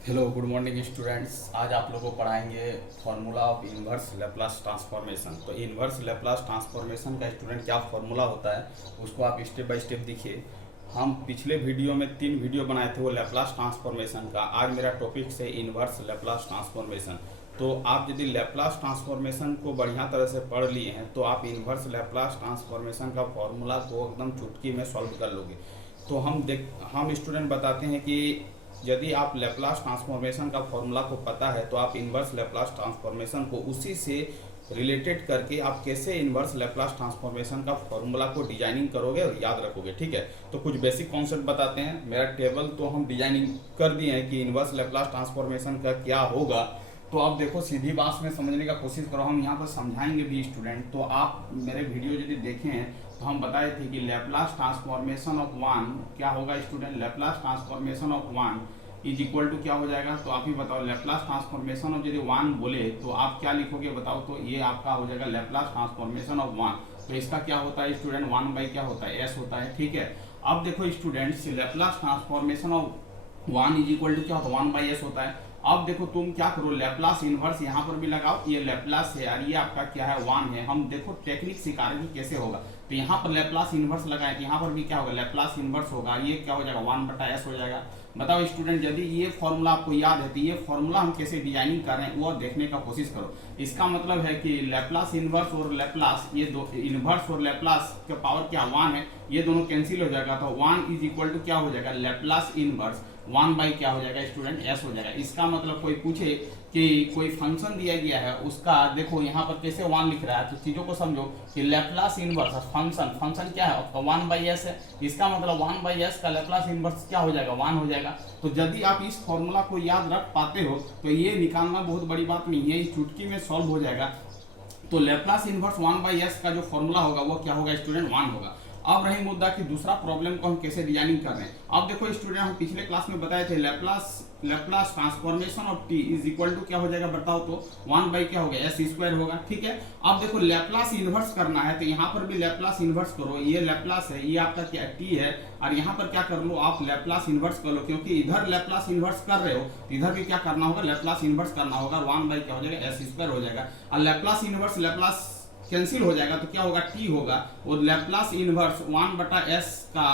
Hello good morning students. आज आप लोगों को पढ़ाएंगे formula of inverse Laplace transformation. तो इन्वर्स लैप्लास ट्रांसफॉर्मेशन का स्टूडेंट क्या फार्मूला होता है उसको आप स्टेप बाय स्टेप देखिए। हम पिछले वीडियो में 3 वीडियो बनाए थे वो लैप्लास ट्रांसफॉर्मेशन का। आज मेरा टॉपिक है इन्वर्स लैप्लास ट्रांसफॉर्मेशन। तो आप यदि लैप्लास ट्रांसफॉर्मेशन को बढ़िया तरह से पढ़ लिए हैं तो आप इन्वर्स लैप्लास ट्रांसफॉर्मेशन का फार्मूला को एकदम चुटकी में सॉल्व कर लोगे। तो हम स्टूडेंट बताते हैं कि यदि आप लैप्लास ट्रांसफॉर्मेशन का फॉर्मूला को पता है तो आप इन्वर्स लैप्लास ट्रांसफॉर्मेशन को उसी से रिलेटेड करके आप कैसे इन्वर्स लैप्लास ट्रांसफॉर्मेशन का फॉर्मूला को डिजाइनिंग करोगे और याद रखोगे। ठीक है, तो कुछ बेसिक कॉन्सेप्ट बताते हैं। मेरा टेबल तो हम डिजाइनिंग कर दिए हैं कि इन्वर्स लैप्लास ट्रांसफॉर्मेशन का क्या होगा। तो आप देखो, सीधी बात में समझने का कोशिश करो। हम यहाँ पर समझाएंगे भी स्टूडेंट। तो आप मेरे वीडियो यदि देखे हैं तो हम बताए थे कि लैप्लास ट्रांसफॉर्मेशन ऑफ वन क्या होगा student. Laplace transformation of one is equal to क्या हो जाएगा। तो आप ही बताओ, लैप्लास ट्रांसफॉर्मेशन ऑफ यदि वन बोले तो आप क्या लिखोगे बताओ। तो ये आपका हो जाएगा लैप्लास ट्रांसफॉर्मेशन ऑफ वन। तो इसका क्या होता है स्टूडेंट, वन बाई क्या होता है, एस होता है। ठीक है, अब देखो students, Laplace transformation of one is equal to क्या होता है, वन बाई एस होता है। अब देखो तुम क्या करो, लैप्लास इनवर्स यहाँ पर भी लगाओ। ये लैप्लास है और ये आपका क्या है, वन है। हम देखो टेक्निक सिखा रहे हैं कैसे होगा। तो यहाँ पर लैप्लास इनवर्स लगाए तो यहाँ पर भी क्या होगा, लैप्लास इनवर्स होगा। ये क्या हो जाएगा, वन बटा एस हो जाएगा। बताओ स्टूडेंट, यदि ये फॉर्मूला आपको याद है तो ये फॉर्मूला हम कैसे डिजाइनिंग कर रहे हैं वो देखने का कोशिश करो। इसका मतलब है कि लैप्लास इनवर्स और लैप्लास, ये दो इनवर्स और लैप्लास का पावर क्या वन है, ये दोनों कैंसिल हो जाएगा। तो वन इज इक्वल टू क्या हो जाएगा, लैप्लास इनवर्स वन बाई क्या हो जाएगा स्टूडेंट, एस हो जाएगा। इसका मतलब कोई पूछे कि कोई फंक्शन दिया गया है उसका, देखो यहाँ पर कैसे वन लिख रहा है, तो चीजों को समझो कि लैप्लास इनवर्स फंक्शन क्या है आपका, वन बाई एस है। इसका मतलब वन बाई एस का लैप्लास इनवर्स क्या हो जाएगा, वन हो जाएगा। तो यदि आप इस फॉर्मूला को याद रख पाते हो तो ये निकालना बहुत बड़ी बात नहीं है, इस चुटकी में सॉल्व हो जाएगा। तो Laplace inverse one by S का जो फॉर्मूला होगा वो क्या होगा स्टूडेंट, वन होगा। अब रही मुद्दा कि दूसरा प्रॉब्लम को हम कैसे डिजाइनिंग कर रहे हैं। अब देखो स्टूडेंट, हम पिछले क्लास में बताए थे Laplace transformation of T is equal to क्या हो जाएगा बताओ। तो वन बाई क्या होगा, एस स्क्वायर होगा। ठीक है, अब देखो लैप्लास इनवर्स करना है तो यहाँ पर भी लैप्लास इनवर्स करो। ये लैप्लास है, ये आपका क्या टी है, और यहाँ पर क्या कर लो आप, लैप्लास इनवर्स कर लो। क्योंकि इधर लैप्लास इनवर्स कर रहे हो तो इधर भी क्या करना होगा, लैप्लास इनवर्स करना होगा। वन बाई क्या हो जाएगा, एस स्क्वायर हो जाएगा। और लैप्लास इनवर्स लैप्लास कैंसिल हो जाएगा तो क्या होगा, टी होगा। और लैप्लास इनवर्स वन बटा एस का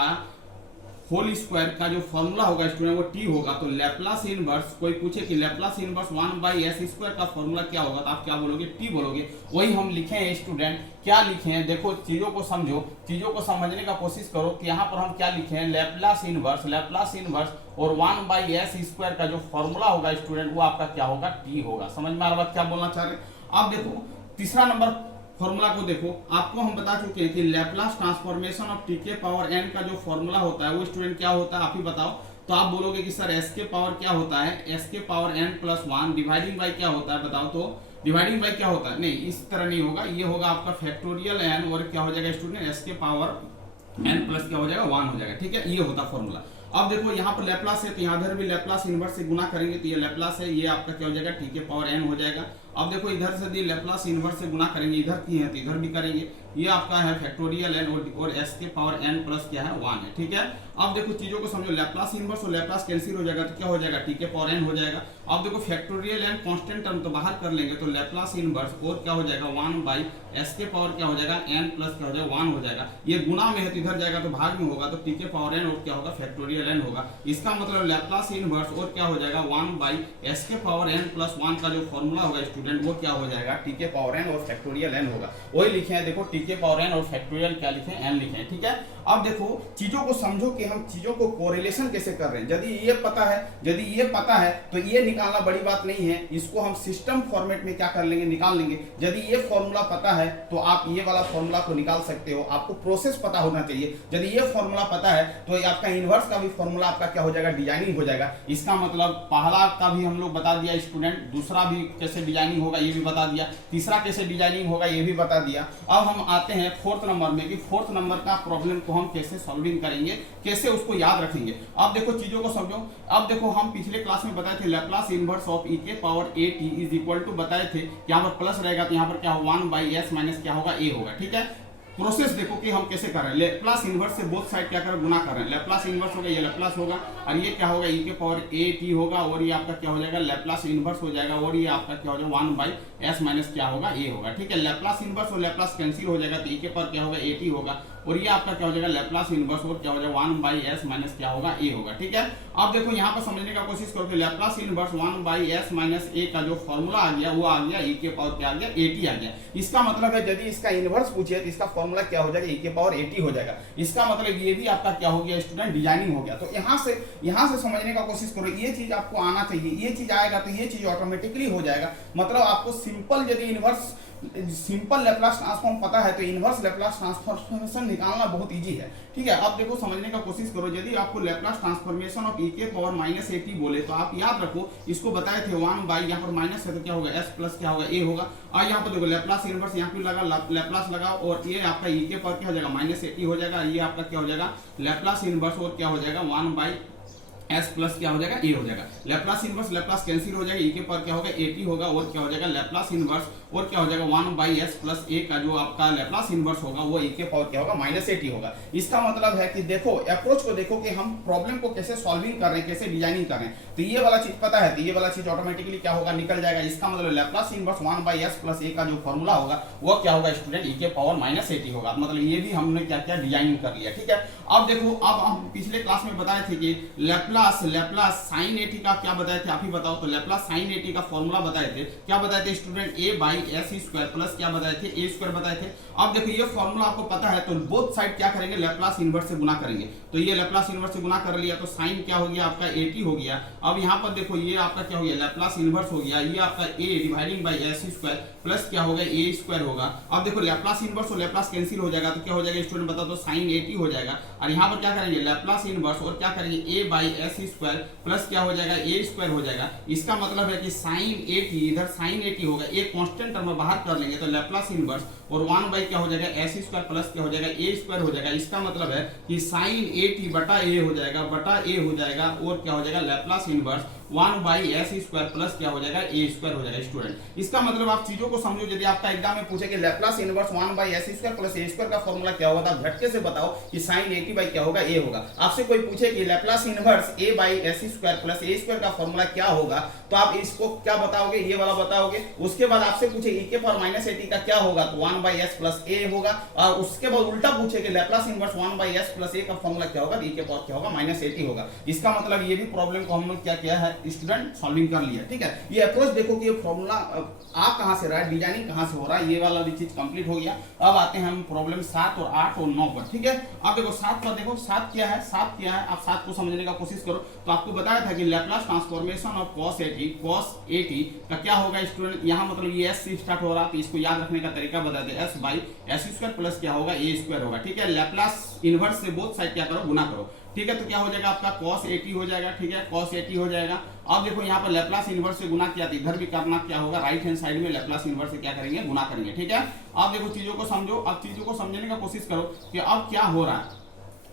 होल स्क्वायर का जो फॉर्मूला होगा स्टूडेंट वो टी होगा। तो लैप्लास इनवर्स, कोई पूछे कि Laplace inverse one by S square का फॉर्मूला क्या होगा तो आप क्या बोलोगे, टी बोलोगे। वही हम लिखे हैं स्टूडेंट, क्या लिखे हैं देखो, चीजों को समझो, चीजों को समझने का कोशिश करो कि यहाँ पर हम क्या लिखे हैं, लैप्लास इनवर्स और वन बाई एस स्क्वायर का जो फॉर्मूला होगा स्टूडेंट वो आपका क्या होगा, टी होगा। समझ में आ रहा बात क्या बोलना चाह रहे हैं। अब देखो तीसरा नंबर फॉर्मूला को देखो, आपको हम बता चुके हैं कि लैप्लास ट्रांसफॉर्मेशन ऑफ टी के पावर एन का जो फॉर्मूला होता है वो स्टूडेंट क्या होता है, आप ही बताओ। तो आप बोलोगे कि सर एस के पावर क्या होता है, एस के power N plus one dividing by क्या होता है बताओ। तो डिवाइडिंग बाई क्या होता है, नहीं इस तरह नहीं होगा, ये होगा आपका फैक्टोरियल एन और क्या हो जाएगा स्टूडेंट, एस के पावर एन प्लस क्या हो जाएगा, वन हो जाएगा। ठीक है, ये होता फॉर्मूला। अब देखो यहाँ पर लैप्लास है तो यहाँ इधर भी लैप्लास इनवर्स से गुना करेंगे तो ये लैप्लास है, ये आपका क्या हो जाएगा, टी के पावर एन हो जाएगा। अब देखो इधर से लैप्लास इनवर्स से गुना करेंगे, इधर की है तो इधर भी करेंगे, ये आपका है फैक्टोरियल एन और एस के पावर एन प्लस क्या है, वन है। ठीक है, अब देखो चीजों को समझो, लैप्लास इनवर्स और लैप्लास कैंसिल हो जाएगा तो क्या हो जाएगा, टी के पावर एन हो जाएगा। अब देखो फैक्टोरियल एन कांस्टेंट टर्म तो बाहर कर लेंगे तो लैप्लास इनवर्स और क्या हो जाएगा, वन बाई एस के पावर क्या हो जाएगा, एन प्लस क्या हो जाएगा, वन हो जाएगा। ये गुना में है तो इधर जाएगा तो भाग में होगा तो टी के पावर एन और क्या होगा, फैक्टोरियल एन होगा। इसका मतलब लैप्लास इनवर्स और क्या हो जाएगा, वन बाई एस के पावर एन प्लस वन का जो फॉर्मूला होगा स्टूडेंट वो क्या हो जाएगा, टी के पावर एन और फैक्टोरियल एन होगा। वही लिखे हैं देखो, टी के पावर एन और फैक्टोरियल क्या लिखे हैं, एन लिखे हैं। ठीक है, अब देखो चीजों को समझो कि हम चीजों को कोरिलेशन कैसे कर रहे हैं। यदि ये पता है तो ये निकालना बड़ी बात नहीं है, इसको हम सिस्टम फॉर्मेट में क्या कर लेंगे, निकाल लेंगे। यदि ये फॉर्मूला पता है तो आप ये वाला फॉर्मूला को निकाल सकते हो, आपको प्रोसेस पता होना चाहिए। यदि ये फॉर्मूला पता है तो आपका इनवर्स का भी फॉर्मूला आपका क्या हो जाएगा, डिजाइनिंग हो जाएगा। इसका मतलब पहला का भी हम लोग बता दिया स्टूडेंट, दूसरा भी कैसे डिजाइनिंग होगा ये भी बता दिया, तीसरा कैसे डिजाइनिंग होगा ये भी बता दिया। अब हम आते हैं फोर्थ नंबर में कि फोर्थ नंबर का प्रॉब्लम को हम कैसे सॉल्विंग करेंगे, कैसे उसको याद रखेंगे। अब देखो चीजों को समझो। अब देखो हम पिछले क्लास में बताए थे लैप्लास इनवर्स ऑफ ई के power A T is equal to, बताए थे यहाँ पर प्लस रहेगा तो यहाँ पर क्या होगा, वन बाई एस माइनस क्या होगा, ए होगा। ठीक है, प्रोसेस देखो कि हम कैसे कर रहे हैं। लैप्लास इनवर्स से बोथ साइड क्या कर रहे हैं, गुना कर रहे हैं। लैप्लास इनवर्स होगा, ये लैप्लास होगा, और ये क्या होगा, ई के पावर ए टी होगा, और ये आपका क्या हो जाएगा, लैप्लास इनवर्स हो जाएगा, और ये आपका क्या हो जाएगा 1 बाई एस माइनस क्या होगा, ए होगा। ठीक है, लैप्लास इनवर्स और लैप्लास कैंसिल हो जाएगा, तो ई के पावर क्या होगा, ए टी होगा, और ये आपका क्या हो जाएगा, लैप्लास इनवर्स और क्या हो जाएगा 1 बाई एस माइनस क्या होगा, ए होगा। ठीक है, अब देखो यहाँ पर समझने का कोशिश करो कि Laplace inverse 1 by s minus a का जो फॉर्मूला आ गया वो आ गया ई के पावर क्या आ गया, ए टी आ गया। इसका मतलब है यदि इसका इनवर्स पूछे तो इसका फॉर्मूला क्या हो जाएगा, ई के पावर ए टी हो जाएगा। इसका मतलब ये भी आपका क्या हो गया स्टूडेंट, डिजाइनिंग हो गया। तो यहाँ से समझने का कोशिश करो, ये चीज आपको आना चाहिए, ये चीज आएगा तो ये चीज ऑटोमेटिकली हो जाएगा। मतलब आपको सिंपल यदि इनवर्स सिंपल लैप्लास ट्रांसफॉर्म पता है तो इनवर्स लैप्लास ट्रांसफॉर्मेशन निकालना बहुत इजी है। ठीक है, अब देखो समझने का कोशिश करो, यदि आपको लैप्लास ट्रांसफॉर्मेशन ऑफ ई के पावर माइनस ए टी बोले तो आप याद रखो, इसको बताए थे 1 बाई, यहाँ पर माइनस है तो क्या होगा, एस प्लस क्या होगा, ए होगा। और यहाँ पर देखो लैप्लास इनवर्स यहाँ पे लगा, लैप्लास लगाओ, और ये आपका ई के पावर क्या हो जाएगा, माइनस ए टी हो जाएगा, ये आपका क्या हो जाएगा, लैप्लास इनवर्स और क्या हो जाएगा 1 बाई एस प्लस क्या हो जाएगा, ए हो जाएगा। लैप्लास इनवर्स लैप्लास कैंसिल हो जाएगा, ई के पावर क्या होगा, ए टी होगा, और क्या हो जाएगा, लैप्लास इनवर्स और क्या हो जाएगा 1 बाई एस प्लस ए का जो आपका लैप्लास इनवर्स होगा वो ई के पावर क्या होगा, माइनस ए टी होगा। इसका मतलब है कि देखो अप्रोच को देखो कि हम प्रॉब्लम को कैसे सॉल्विंग कर रहे हैं, कैसे डिजाइनिंग कर रहे हैं। तो ये वाला चीज पता है तो ये वाला चीज ऑटोमेटिकली क्या होगा, निकल जाएगा। इसका मतलब Laplace inverse 1 by s plus a का जो फॉर्मूला होगा वो क्या होगा स्टूडेंट, ई के पावर माइनस ए टी होगा। मतलब ये भी हमने क्या क्या डिजाइनिंग कर लिया। ठीक है, अब देखो, अब हम पिछले क्लास में बताए थे कि लैप्लास साइन ए टी का क्या बताए थे, आप ही बताओ। तो लैप्लास साइन ए टी का फॉर्मूला बताए थे, क्या बताए थे student, A by S square plus क्या बताए थे, ए स्क्वायर बताए थे। अब देखो ये फॉर्मूला आपको पता है तो बोथ साइड क्या करेंगे, लैप्लास इनवर्स से गुना करेंगे। तो ये लैप्लास इनवर्स से गुना कर लिया तो साइन क्या हो गया आपका, ए टी हो गया। अब यहाँ पर देखो ये आपका क्या हो गया, लैप्लास इनवर्स हो गया, ये आपका a dividing by S square plus क्या होगा, ए स्क्वायर होगा। अब देखो लैप्लास इनवर्स और लैप्लास कैंसिल हो जाएगा तो क्या हो जाएगा स्टूडेंट बताओ, तो साइन ए टी हो जाएगा। और यहाँ पर क्या करेंगे, लैप्लास इनवर्स और क्या करेंगे, ए बाई एस स्क्वायर प्लस क्या हो जाएगा, ए स्क्वायर हो जाएगा। इसका मतलब है कि साइन ए टी, इधर साइन ए टी होगा, एक कांस्टेंट टर्म में बाहर कर लेंगे तो लैप्लास इनवर्स और 1 बाई क्या हो जाएगा, एस स्क्वायर प्लस क्या हो जाएगा, ए स्क्वायर हो जाएगा। इसका मतलब है कि साइन ए टी बटा ए हो जाएगा, बटा ए हो जाएगा, और क्या हो जाएगा, Laplace inverse 1 by S square plus क्या हो जाएगा, ए स्क्वायर हो जाएगा स्टूडेंट। इसका मतलब आप चीजों को समझो, यदि आपका एग्जाम में पूछे कि Laplace inverse 1 by S square plus A square का फॉर्मूला क्या होगा, आप झटके से बताओ कि साइन ए टी बाई क्या होगा, ए होगा। आपसे कोई पूछे कि Laplace inverse A by S square plus A square का फॉर्मूला क्या होगा, तो आप इसको क्या बताओगे, ये वाला बताओगे। उसके बाद आपसे पूछे ई के पावर माइनस ए टी का क्या होगा, तो 1 बाई एस प्लस ए होगा। और उसके बाद उल्टा पूछे कि Laplace inverse 1 by s plus a का फॉर्मूला क्या होगा, ई के पावर क्या होगा, माइनस ए टी होगा। इसका मतलब ये भी प्रॉब्लम को हम लोग क्या किया है स्टूडेंट, सॉल्विंग कर लिया। ठीक है, ये अप्रोच देखो कि ये फॉर्मूला आ कहां से रहा है, डिजाइनिंग कहां से हो रहा है, ये वाला भी चीज कंप्लीट हो गया। अब आते हैं हम प्रॉब्लम 7 और 8 और 9 पर। ठीक है, अब देखो 7 पर देखो, 7 क्या है, 7 क्या है, आप 7 को समझने का कोशिश करो। तो आपको बताया था कि Laplace transformation of cos A T का क्या होगा स्टूडेंट, यहाँ मतलब ये एस से स्टार्ट हो रहा है तो इसको याद रखने का तरीका बता दे, S by S square plus क्या होगा, ए स्क्वायर होगा। ठीक है, लैप्लास इनवर्स से बोथ साइड क्या करो, गुना करो। ठीक है, तो क्या हो जाएगा आपका cos ए टी हो जाएगा। ठीक है, cos ए टी हो जाएगा। अब देखो यहाँ पर लैप्लास इनवर्स से गुना किया, इधर भी करना क्या होगा, राइट हैंड साइड में लैप्लास इनवर्स से क्या करेंगे, गुना करेंगे। ठीक है, अब देखो चीजों को समझो, अब चीजों को समझने का कोशिश करो कि अब क्या हो रहा है।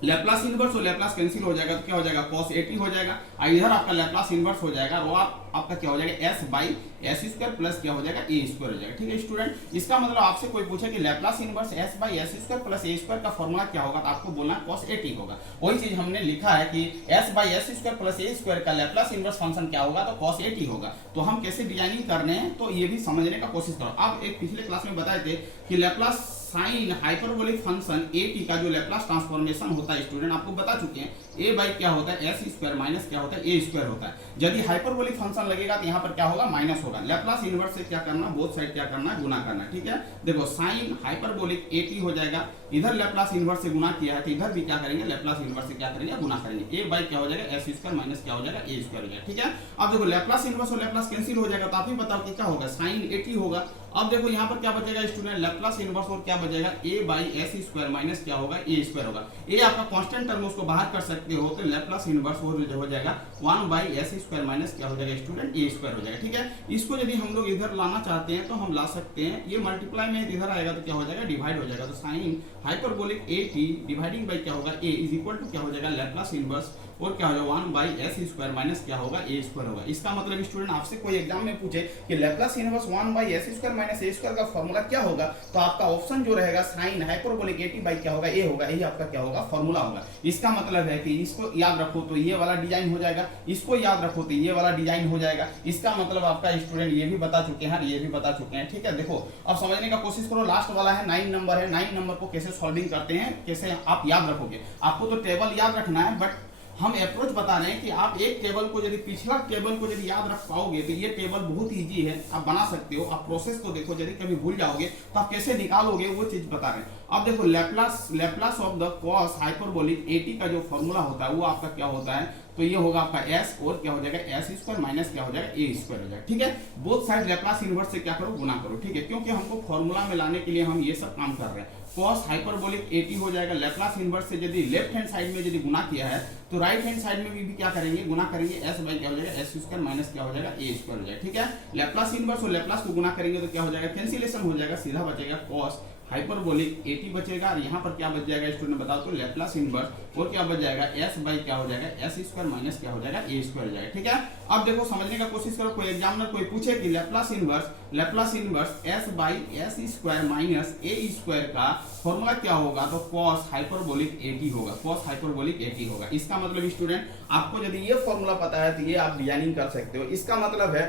लैप्लास इनवर्स और लैप्लास कैंसिल हो जाएगा तो क्या हो जाएगा, cos ए टी हो जाएगा। और इधर आपका लैप्लास इनवर्स हो जाएगा और आपका क्या हो जाएगा, s by S square plus क्या हो जाएगा, ए स्क्वायर हो जाएगा। ठीक है स्टूडेंट, इसका मतलब आपसे कोई पूछे कि Laplace inverse s by S square plus A square का फॉर्मूला क्या होगा, तो आपको बोलना cos ए टी होगा। वही चीज हमने लिखा है कि s by S square plus A square का लैप्लास इनवर्स फंक्शन क्या होगा, तो cos ए टी होगा। तो हम कैसे डिजाइनिंग करने हैं तो ये भी समझने का कोशिश करो। अब एक पिछले क्लास में बताए थे कि Laplace sine hyperbolic function A T का जो लैप्लास ट्रांसफॉर्मेशन होता है स्टूडेंट आपको बता चुके हैं, ए बाई क्या होता है, एस स्क्वायर माइनस क्या होता है, ए स्क्वायर होता है। यदि हाइपरबोलिक फंक्शन लगेगा तो यहाँ पर क्या होगा, माइनस होगा। लैप्लास इनवर्स से क्या करना, बोथ साइड क्या करना, गुना करना। ठीक है, देखो साइन हाइपरबोलिक ए टी हो जाएगा, इधर लैप्लास इनवर्स से गुना किया है तो इधर भी क्या करेंगे, लैप्लास इनवर्स से क्या करेंगे, गुना करेंगे। ए बाई क्या हो जाएगा, एस स्क्वायर माइनस क्या हो जाएगा, ए स्क्वायर हो जाएगा। ठीक है, अब देखो लैप्लास इनवर्स और लैप्लास कैंसिल हो जाएगा तो आप ही बताओ कि क्या होगा, साइन ए टी होगा। अब देखो यहाँ पर क्या बचेगा स्टूडेंट, लैप्लास इनवर्स और क्या बचेगा, ए बाई एस स्क्वायर माइनस क्या होगा, ए स्क्वायर होगा। ए आपका कांस्टेंट टर्म उसको बाहर कर सकते हो तो लैप्लास इनवर्स हो जाएगा 1 बाई एस स्क्वायर माइनस क्या हो जाएगा स्टूडेंट, ए स्क्वायर हो जाएगा। ठीक है, इसको यदि हम लोग इधर लाना चाहते हैं तो हम ला सकते हैं, ये मल्टीप्लाई में इधर आएगा तो क्या हो जाएगा, डिवाइड हो जाएगा। तो sine hyperbolic A T dividing by क्या होगा, ए इज इक्वल टू क्या हो जाएगा, लैप्लास इनवर्स और क्या होगा 1/s² माइनस क्या होगा a² होगा। इसका मतलब स्टूडेंट आपसे कोई एग्जाम में पूछे कि Laplace inverse 1/s² minus a² का फॉर्मूला क्या होगा, तो आपका ऑप्शन जो रहेगा साइन हाइपरबोलिक 80 क्या होगा, a होगा, यही आपका क्या होगा फॉर्मूला होगा। इसका मतलब है कि इसको याद रखो तो ये वाला डिजाइन हो जाएगा, इसको याद रखो तो ये वाला डिजाइन हो जाएगा। इसका मतलब आपका स्टूडेंट ये भी बता चुके हैं, ये भी बता चुके हैं, ठीक है। देखो अब समझने का कोशिश करो, लास्ट वाला है 9 नंबर है, 9 नंबर को कैसे सॉल्विंग करते हैं, कैसे आप याद रखोगे। आपको तो टेबल याद रखना है, बट हम अप्रोच बता रहे हैं कि आप एक टेबल को यदि पिछला टेबल को यदि याद रख पाओगे तो ये टेबल बहुत इजी है, आप बना सकते हो। आप प्रोसेस को देखो, यदि कभी भूल जाओगे तो आप कैसे निकालोगे वो चीज बता रहे हैं। अब देखो Laplace of the cos hyperbolic 80 का जो फॉर्मूला होता है वो आपका क्या होता है, तो ये होगा आपका s और क्या हो जाएगा s² माइनस क्या हो जाएगा a² हो जाएगा, ठीक है। बोथ साइड लैप्लास इनवर्स से क्या करो, गुना करो, ठीक है, क्योंकि हमको फॉर्मूला में लाने के लिए हम ये सब काम कर रहे हैं। कॉस हाइपरबोलिक 80 हो जाएगा, लैप्लास इनवर्स से यदि लेफ्ट हैंड साइड में यदि गुना किया है तो राइट हैंड साइड में भी क्या करेंगे, गुना करेंगे, s बाई क्या हो जाएगा s² माइनस क्या हो जाएगा a² हो जाएगा, ठीक है। लैप्लास इनवर्स और लैप्लास को गुना करेंगे तो क्या हो जाएगा, कैंसिलेशन हो जाएगा, सीधा बचेगा कॉस हाइपरबोलिक 80 बचेगा, और यहाँ पर क्या बच जाएगा स्टूडेंट बताओ तो लैप्लास इनवर्स और क्या बच जाएगा s बाई क्या हो जाएगा s² माइनस क्या हो जाएगा a² हो जाएगा, ठीक है। अब देखो समझने का कोशिश करो, कोई एग्जामिनर कोई पूछे कि Laplace inverse s by s² minus a² का फॉर्मूला क्या होगा, तो cos हाइपरबोलिक 80 होगा, cos हाइपरबोलिक 80 होगा। इसका मतलब स्टूडेंट आपको यदि ये फॉर्मूला पता है तो ये आप डिजाइनिंग कर सकते हो। इसका मतलब है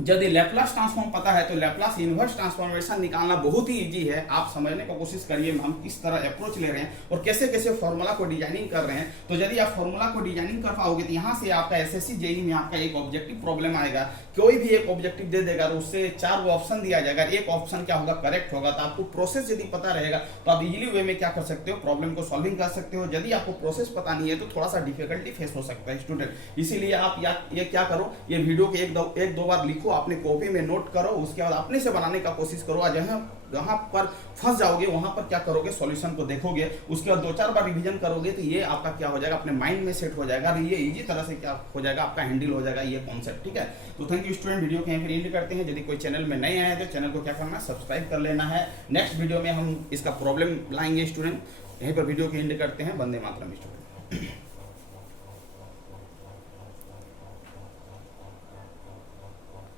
यदि लैप्लास ट्रांसफॉर्म पता है तो लैप्लास इनवर्स ट्रांसफॉर्मेशन निकालना बहुत ही इजी है। आप समझने की कोशिश करिए हम किस तरह अप्रोच ले रहे हैं और कैसे कैसे फॉर्मूला को डिजाइनिंग कर रहे हैं। तो यदि आप फॉर्मूला को डिजाइनिंग कर पाओगे तो यहाँ से आपका एसएससी जेईई में आपका एक ऑब्जेक्टिव प्रॉब्लम आएगा, कोई भी एक ऑब्जेक्टिव दे देगा तो उससे 4 ऑप्शन दिया जाएगा, एक ऑप्शन क्या होगा करेक्ट होगा। तो आपको प्रोसेस यदि पता रहेगा तो आप इजीली वे में क्या कर सकते हो, प्रॉब्लम को सॉल्विंग कर सकते हो। यदि आपको प्रोसेस पता नहीं है तो थोड़ा सा डिफिकल्टी फेस हो सकता है स्टूडेंट। इसीलिए आप ये क्या करो, ये वीडियो के एक दो बार लिखो, अपने कॉपी में नोट करो, उसके बाद अपने से बनाने का कोशिश करो। आज जहां पर फंस जाओगे वहां पर क्या करोगे, सॉल्यूशन को देखोगे, उसके बाद 2-4 बार रिवीजन करोगे तो ये आपका क्या हो जाएगा, अपने माइंड में सेट हो जाएगा और ये इजी तरह से क्या हो जाएगा, आपका हैंडल हो जाएगा ये कॉन्सेप्ट, ठीक है। तो थैंक यू स्टूडेंट, वीडियो को यहीं पर एंड करते हैं। यदि कोई चैनल में नए आए तो चैनल को क्या करना है, सब्सक्राइब कर लेना है। नेक्स्ट वीडियो में हम इसका प्रॉब्लम लाएंगे स्टूडेंट। यहीं पर वीडियो को एंड करते हैं। वंदे मातरम स्टूडेंट।